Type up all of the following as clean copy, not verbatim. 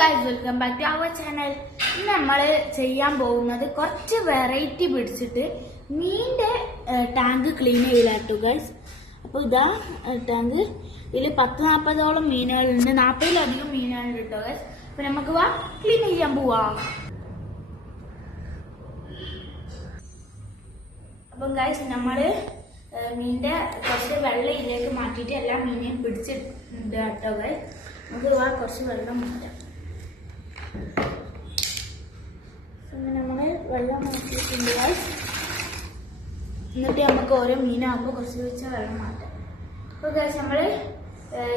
Guys, welcome back to our channel. ഇന്ന് നമ്മൾ ചെയ്യാൻ പോകുന്നത് കുറച്ച് വെറൈറ്റി പിടിച്ചിട്ട് മീനിന്റെ ടാങ്ക് ക്ലീൻ ചെയ്യലാട്ടു ഗൈസ്. അപ്പോൾ ഇതാ ടാങ്ക്. ഇതിൽ 10-40ഓളം മീനുകളുണ്ട്, 40-ലധികം മീനുകളുണ്ട് കേട്ടോ ഗൈസ്. അപ്പൊ നമുക്ക് വാ ക്ലീൻ ചെയ്യാൻ പോവാ. അപ്പം ഗൈസ് നമ്മള് മീനിന്റെ കുറച്ച് വെള്ളം ഇതിലേക്ക് മാറ്റിയിട്ട് എല്ലാ മീനെയും പിടിച്ചിട്ടുണ്ട് കേട്ടോ ഗൈസ്. നമുക്ക് വാ കുറച്ച് വെള്ളം മാറ്റാം. അങ്ങനെ നമ്മള് വെള്ളം മാറ്റിയിട്ടുണ്ട് ഗൈസ്. എന്നിട്ട് നമുക്ക് ഓരോ മീനാകുമ്പോൾ കുറച്ച് വെച്ച വെള്ളം മാറ്റാം. അപ്പോൾ ഗൈസ് നമ്മള്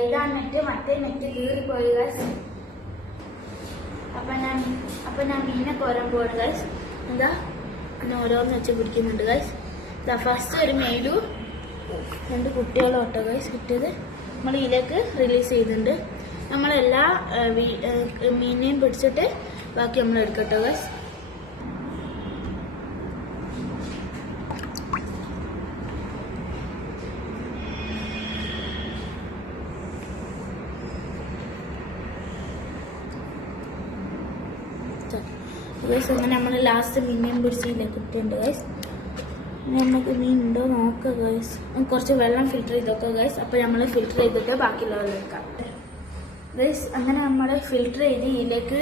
ഇതാണ് നെറ്റ്, മറ്റേ നെറ്റ് കീറിപ്പോയി ഗൈസ്. അപ്പൊ ഞാൻ മീനെ കോരാൻ പോവാണ് ഗൈസ്. എന്താ പിന്നെ ഓരോന്ന് വെച്ച് പിടിക്കുന്നുണ്ട് ഗൈസ്. ഫസ്റ്റ് ഒരു മെയിലും 2 കുട്ടികളും ഓട്ടോ ഗൈസ് കിട്ടിയത് നമ്മൾ ഇതിലേക്ക് റിലീസ് ചെയ്തിട്ടുണ്ട്. നമ്മളെല്ലാ മീനെയും പിടിച്ചിട്ട് ബാക്കി നമ്മൾ എടുക്കട്ടോ ഗൈസ്. അങ്ങനെ നമ്മൾ ലാസ്റ്റ് മീനെയും പിടിച്ച് ഇതിലേക്ക് ഇട്ടുണ്ട് ഗൈസ്. നമുക്ക് മീൻ ഉണ്ടോ നോക്കാം ഗൈസ്. കുറച്ച് വെള്ളം ഫിൽറ്റർ ചെയ്തൊക്കെ ഗൈസ്. അപ്പോൾ നമ്മൾ ഫിൽറ്റർ ചെയ്തിട്ട് ബാക്കിയുള്ള വെള്ളം എടുക്കാം ഗൈസ്. അങ്ങനെ നമ്മൾ ഫിൽറ്റർ ചെയ്ത് ഇതിലേക്ക്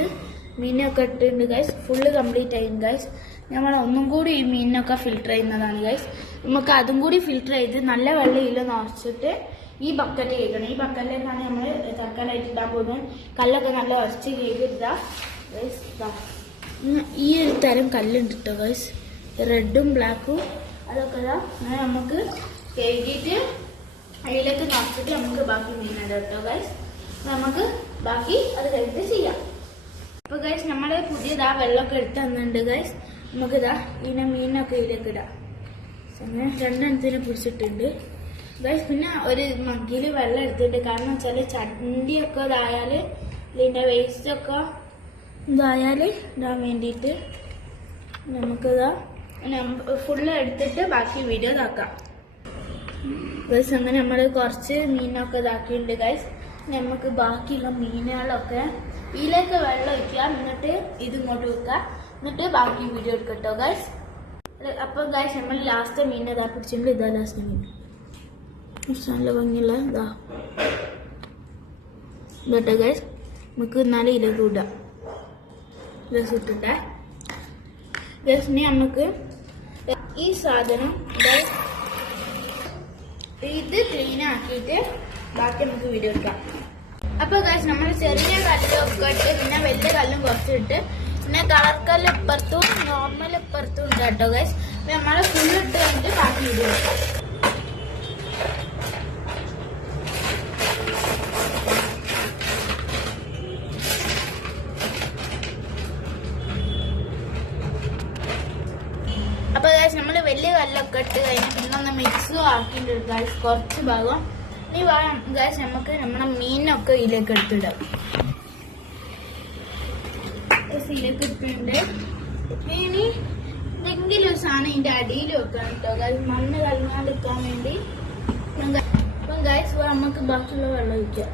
മീനൊക്കെ ഇട്ടിട്ടുണ്ട് ഗൈസ്. ഫുള്ള് കംപ്ലീറ്റ് ആയി ഗൈസ്. നമ്മൾ ഒന്നും കൂടി ഈ മീനിനൊക്കെ ഫിൽറ്റർ ചെയ്യുന്നതാണ് ഗൈസ്. നമുക്ക് അതും കൂടി ഫിൽറ്റർ ചെയ്ത് നല്ല വെള്ളം ഇതിൽ നിറച്ചിട്ട് ഈ ബക്കറ്റ് കഴിക്കണം. ഈ ബക്കറ്റിലേക്കാണ് നമ്മൾ തൽക്കാലമായിട്ട് ഇടാൻ പോകുന്നത്. കല്ലൊക്കെ നല്ല ഉറച്ച് ചെയ്തിട്ടാ ഗൈസ്. ഈ ഒരു തരം കല്ലുണ്ട് കേട്ടോ ഗൈസ്, റെഡും ബ്ലാക്കും. അതൊക്കെ അങ്ങനെ നമുക്ക് കഴുകിയിട്ട് അതിലേക്ക് നിറച്ചിട്ട് നമുക്ക് ബാക്കി മീനിടാം കേട്ടോ ഗൈസ്. നമുക്ക് ബാക്കി അത് കഴിഞ്ഞിട്ട് ചെയ്യാം. അപ്പൊ ഗൈസ് നമ്മള് പുതിയതാ വെള്ളമൊക്കെ എടുത്ത് തന്നിട്ടുണ്ട് ഗൈസ്. നമുക്കിതാ ഇതിനെ മീനൊക്കെ ഇതിലേക്ക് ഇടാം. അങ്ങനെ 2 എണ്ണത്തിനെ പിടിച്ചിട്ടുണ്ട് ഗൈസ്. പിന്നെ ഒരു മഗ്ഗില് വെള്ളം എടുത്തിട്ടുണ്ട്. കാരണം വെച്ചാൽ ചണ്ടിയൊക്കെ ഇതായാല് ഇതിന്റെ വേസ്റ്റ് ഒക്കെ ഇതായാല് ഇടാൻ വേണ്ടിയിട്ട് നമുക്കിതാ ഫുള്ള് എടുത്തിട്ട് ബാക്കി വീഡിയോ ഇതാക്കാം ഗൈസ്. അങ്ങനെ നമ്മൾ കുറച്ച് മീനൊക്കെ ഇതാക്കിയിട്ടുണ്ട് ഗൈസ്. നമുക്ക് ബാക്കിയുള്ള മീനുകളൊക്കെ ഇതിലേക്ക് വെള്ളം ഒഴിക്കുക, എന്നിട്ട് ഇതിങ്ങോട്ട് വെക്കുക, എന്നിട്ട് ബാക്കി വീഡിയോ എടുക്കട്ടോ ഗൈസ്. അപ്പം ഗൈസ് നമ്മൾ ലാസ്റ്റ് മീൻ ഇതാ പിടിച്ചിട്ടുണ്ട്. ഇതാ ലാസ്റ്റ് മീൻ, നല്ല ഭംഗിയുള്ള ഇതാ കേട്ടോ ഗൈസ്. നമുക്ക് എന്നാലും ഇതിലേക്ക് ഇടാം. ഗൈസ് ഇട്ടിട്ടേ ഗൈസ്. ഇനി നമുക്ക് ഈ സാധനം ഇത് ക്ലീൻ ആക്കിയിട്ട് ബാക്കി നമുക്ക് വീഡിയോ എടുക്കാം. അപ്പൊ ഗൈസ് നമ്മൾ ചെറിയ കല്ലൊക്കെ ഇട്ട് പിന്നെ വലിയ കല്ലും കുറച്ചിട്ട് പിന്നെ കളർ കല്ല് ഇപ്പുറത്തും നോർമൽ ഇപ്പുറത്തും ഉണ്ട് കേട്ടോ ഗൈസ്. നമ്മള് ഫുള്ള് ഇട്ട് കഴിഞ്ഞിട്ട് ബാക്കി വീഡിയോ എടുക്കാം. അപ്പൊ ഗൈസ് നമ്മള് വലിയ കല്ലൊക്കെ ഇട്ട് കഴിഞ്ഞ് പിന്നെ ഒന്ന് മിക്സും ആക്കിയിട്ടുണ്ട് ഗൈസ് കുറച്ച് ഭാഗം. ഇനി ഗൈസ് നമുക്ക് നമ്മളെ മീനൊക്കെ ഇതിലേക്ക് എടുത്തിടാം. ഇതിലേക്ക് ഇട്ടിട്ടുണ്ട്. ഇനി എന്തെങ്കിലും ഒരു സാധനം ഇതിന്റെ അടിയിൽ വെക്കണം കേട്ടോ ഗൈസ്, മണ്ണ് കളഞ്ഞാണ്ടിരിക്കാൻ വേണ്ടി. അപ്പം ഗൈസ് നമുക്ക് ബാക്കിയുള്ള വെള്ളം ഒഴിക്കാം.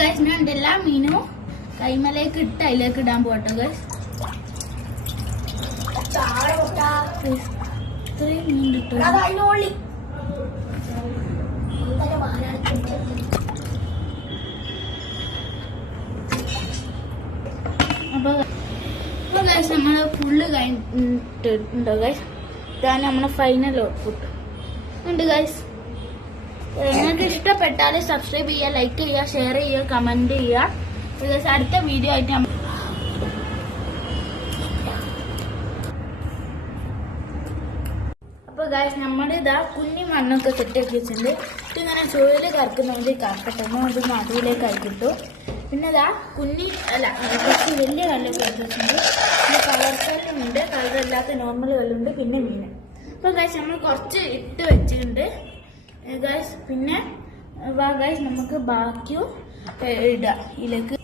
ഗൈസ് ഞാൻ എല്ലാ മീനും കൈമലേക്ക് ഇട്ട് അതിലേക്ക് ഇടാൻ പോട്ടോ ഗൈസ്. ഇത്രയും മീൻ കിട്ടും. അപ്പൊ ഗൈസ് നമ്മള് ഫുള്ള് കഴിഞ്ഞിട്ടുണ്ടോ ഗൈസ്. ഇതാണ് നമ്മളെ ഫൈനൽ ഔട്ട്പുട്ട് ഉണ്ട് ഗൈസ്. നിങ്ങൾക്ക് ഇഷ്ടപ്പെട്ടാൽ സബ്സ്ക്രൈബ് ചെയ്യുക, ലൈക്ക് ചെയ്യുക, ഷെയർ ചെയ്യുക, കമന്റ് ചെയ്യുക. അടുത്ത വീഡിയോ ആയിട്ട് അപ്പൊ ഗൈസ് നമ്മുടെ ഇതാ കുഞ്ഞി മണ്ണൊക്കെ സെറ്റാക്കി വെച്ചിട്ടുണ്ട്. ഇങ്ങനെ ചുഴല് കറക്കുന്നവര് കറക്കട്ടെ, അത് നടുവിലേക്ക് ആയിക്കിട്ടു. പിന്നെ ഇതാ കുറച്ച് വലിയ കല്ലൊക്കെ എടുത്ത് വെച്ചിട്ടുണ്ട്. പിന്നെ കളർ കല്ലുണ്ട്, കളറില്ലാത്ത നോർമൽ കല്ലുണ്ട്, പിന്നെ മീൻ. അപ്പൊ ഗൈസ് നമ്മൾ കുറച്ച് ഇട്ട് വെച്ചിട്ടുണ്ട് ഗൈസ്. പിന്നെ ഗൈസ് നമുക്ക് ബാക്കിയും ഇടാം ഇതിലേക്ക്.